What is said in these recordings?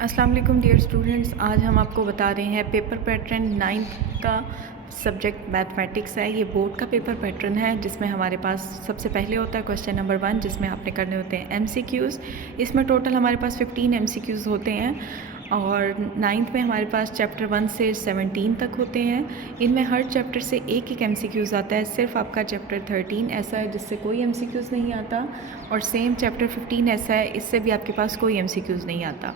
अस्सलाम वालेकुम dear students, आज हम आपको बता रहे हैं पेपर पैटर्न 9th का सब्जेक्ट मैथमेटिक्स है। ये बोर्ड का पेपर पैटर्न है जिसमें हमारे पास सबसे पहले होता है क्वेश्चन नंबर 1 जिसमें आपने करने होते हैं एमसीक्यूज़। इसमें टोटल हमारे पास 15 एमसीक्यूज़ होते हैं और 9th में हमारे पास चैप्टर 1 से 17 तक होते हैं। इनमें हर चैप्टर से एक एक एमसीक्यूज़ आता है। सिर्फ आपका चैप्टर 13 ऐसा है जिससे कोई एमसीक्यूज़ नहीं आता और सेम चैप्टर 15 ऐसा है, इससे भी आपके पास कोई एमसीक्यूज़ नहीं आता।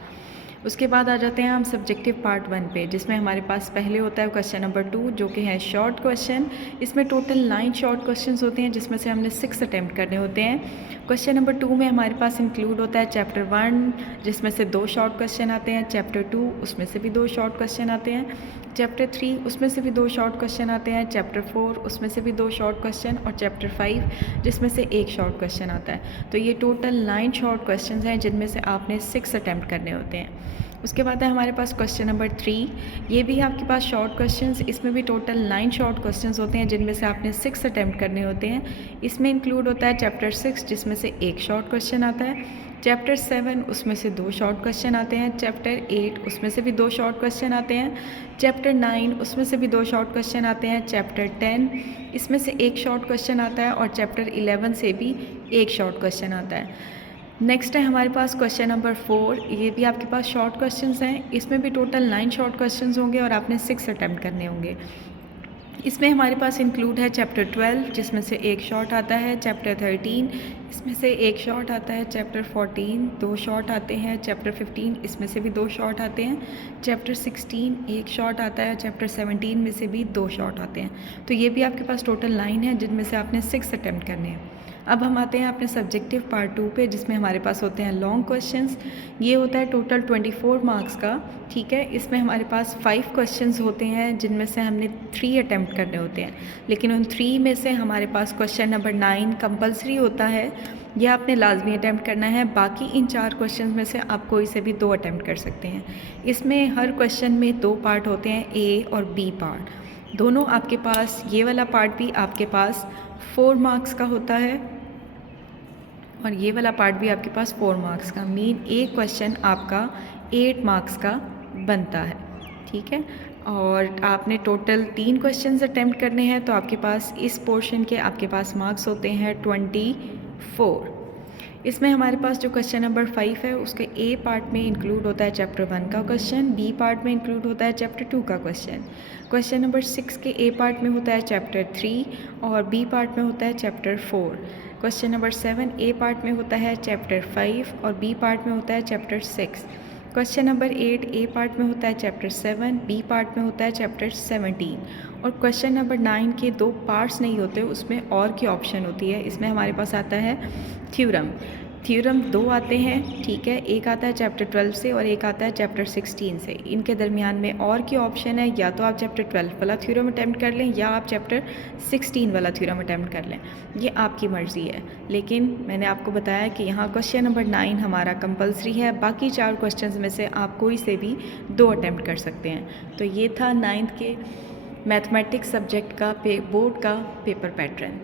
उसके बाद आ जाते हैं हम सब्जेक्टिव पार्ट 1 पे, जिसमें हमारे पास पहले होता है क्वेश्चन नंबर 2 जो कि है शॉर्ट क्वेश्चन। इसमें टोटल 9 शॉर्ट क्वेश्चंस होते हैं जिसमें से हमने 6 अटैम्प्ट करने होते हैं। क्वेश्चन नंबर 2 में हमारे पास इंक्लूड होता है चैप्टर 1 जिसमें से 2 शॉर्ट क्वेश्चन आते हैं, चैप्टर 2 उसमें से भी 2 शॉर्ट क्वेश्चन आते हैं, चैप्टर 3 उसमें से भी 2 शॉर्ट क्वेश्चन आते हैं, चैप्टर 4 उसमें से भी 2 शॉर्ट क्वेश्चन और चैप्टर 5 जिसमें से 1 शॉर्ट क्वेश्चन आता है। तो ये टोटल 9 शॉर्ट क्वेश्चन हैं जिनमें से आपने 6 अटैम्प्ट करने होते हैं। उसके बाद है हमारे पास क्वेश्चन नंबर 3, ये भी आपके पास शॉर्ट क्वेश्चंस, इसमें भी टोटल 9 शॉर्ट क्वेश्चंस होते हैं जिनमें से आपने 6 अटैम्प्ट करने होते हैं। इसमें इंक्लूड होता है चैप्टर 6 जिसमें से 1 शॉर्ट क्वेश्चन आता है, चैप्टर 7 उसमें से 2 शॉर्ट क्वेश्चन आते हैं, चैप्टर 8 उसमें से भी 2 शॉर्ट क्वेश्चन आते हैं, चैप्टर 9 उसमें से भी 2 शॉर्ट क्वेश्चन आते हैं, चैप्टर 10 इसमें से 1 शॉर्ट क्वेश्चन आता है और चैप्टर 11 से भी 1 शॉर्ट क्वेश्चन आता है। नेक्स्ट है हमारे पास क्वेश्चन नंबर 4, ये भी आपके पास शॉर्ट क्वेश्चंस हैं। इसमें भी टोटल 9 शॉर्ट क्वेश्चंस होंगे और आपने 6 अटैम्प्ट करने होंगे। इसमें हमारे पास इंक्लूड है चैप्टर 12 जिसमें से 1 शॉर्ट आता है, चैप्टर 13 इसमें से 1 शॉर्ट आता है, चैप्टर 14 2 शॉर्ट आते हैं, चैप्टर 15 इसमें से भी 2 शॉर्ट आते हैं, चैप्टर 16 1 शॉर्ट आता है, चैप्टर 17 में से भी 2 शॉर्ट आते हैं। तो ये भी आपके पास टोटल 9 है जिनमें से आपने 6 अटैम्प्ट करने हैं। अब हम आते हैं अपने सब्जेक्टिव पार्ट 2 पे जिसमें हमारे पास होते हैं लॉन्ग क्वेश्चंस। ये होता है टोटल 24 मार्क्स का, ठीक है। इसमें हमारे पास 5 क्वेश्चंस होते हैं जिनमें से हमने 3 अटैम्प्ट करने होते हैं, लेकिन उन 3 में से हमारे पास क्वेश्चन नंबर 9 कंपलसरी होता है, यह आपने लाजमी अटैम्प्ट करना है। बाकी इन 4 क्वेश्चन में से आप कोई से भी 2 अटैम्प्ट कर सकते हैं। इसमें हर क्वेश्चन में 2 पार्ट होते हैं, ए और बी पार्ट दोनों आपके पास। ये वाला पार्ट भी आपके पास 4 मार्क्स का होता है और ये वाला पार्ट भी आपके पास 4 मार्क्स का। मीन एक क्वेश्चन आपका 8 मार्क्स का बनता है, ठीक है। और आपने टोटल 3 क्वेश्चंस अटैम्प्ट करने हैं तो आपके पास इस पोर्शन के आपके पास मार्क्स होते हैं 24। इसमें हमारे पास जो क्वेश्चन नंबर 5 है उसके ए पार्ट में इंक्लूड होता है चैप्टर 1 का क्वेश्चन, बी पार्ट में इंक्लूड होता है चैप्टर 2 का क्वेश्चन, क्वेश्चन नंबर 6 के ए पार्ट में होता है चैप्टर 3 और बी पार्ट में होता है चैप्टर 4, क्वेश्चन नंबर 7 ए पार्ट में होता है चैप्टर 5 और बी पार्ट में होता है चैप्टर 6, क्वेश्चन नंबर 8 ए पार्ट में होता है चैप्टर 7, बी पार्ट में होता है चैप्टर 17 और क्वेश्चन नंबर 9 के 2 पार्ट्स नहीं होते, उसमें और की ऑप्शन होती है। इसमें हमारे पास आता है थ्योरम 2 आते हैं, ठीक है। एक आता है चैप्टर 12 से और एक आता है चैप्टर 16 से। इनके दरमियान में और की ऑप्शन है, या तो आप चैप्टर 12 वाला थ्योरम अटैम्प्ट कर लें या आप चैप्टर 16 वाला थ्योरम अटैम्प्ट कर लें, ये आपकी मर्ज़ी है। लेकिन मैंने आपको बताया कि यहाँ क्वेश्चन नंबर 9 हमारा कंपलसरी है, बाकी 4 क्वेश्चंस में से आप कोई से भी 2 अटैम्प्ट कर सकते हैं। तो ये था 9th के मैथमेटिक्स सब्जेक्ट का बोर्ड का paper pattern.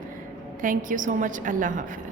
Thank you so much. अल्लाह हाफ़िज़।